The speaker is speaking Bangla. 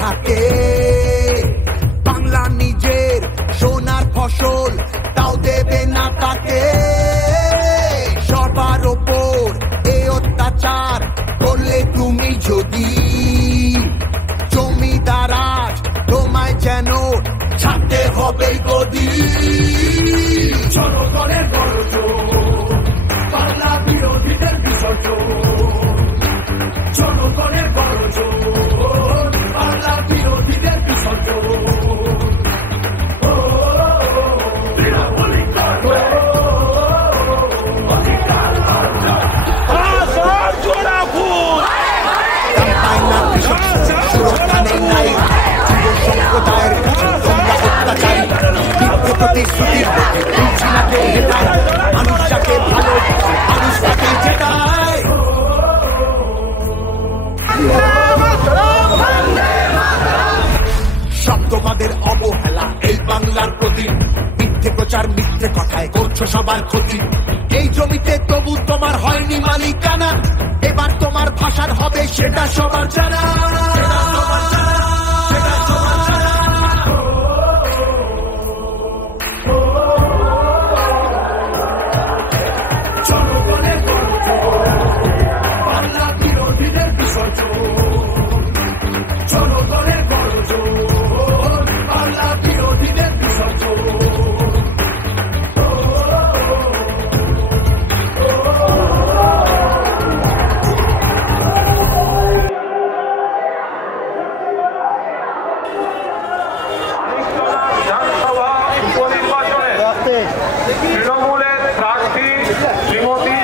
থাকে। বাংলা নিজের সোনার ফসল, তাও দেবে না তাকে। সবার ওপর এ অত্যাচার করলে তুমি যদি, জমিদার আজ তোমায় যেন ছাড়তে হবে গদি। জনগণের গণজোর, বাংলা বিরোধীদের বিসর্জন। জনগণের গণজোর, বাংলা বিরোধীদের বিসর্জন। সুরক্ষা নেই নাই যুব সম্প্রদায়ের কাছে তোমরা অত্যাচারী। মিথ্যে প্রতিশ্রুতির পথে তুলছি না কেউ হেটায়, মানুষ যাকে ভালো মানুষ তাকে জেতায়। শব্দবাদের অবহেলা এই বাংলার প্রতি, মিথ্যে প্রচার মিথ্যে কথায় করছো সবার ক্ষতি। এই জমিতে তবু তোমার হয়নি মালিকানা, এবার তোমার ভাষার হবে সেটা সবার জানা। জনগণের গণজোর, বাংলা বিরোধীদের বিসর্জন। জনগণের গণজোর, বাংলা বিরোধীদের বিসর্জন। বিধানসভা উপনির্বাচনে তৃণমূলের প্রার্থী শ্রীমতী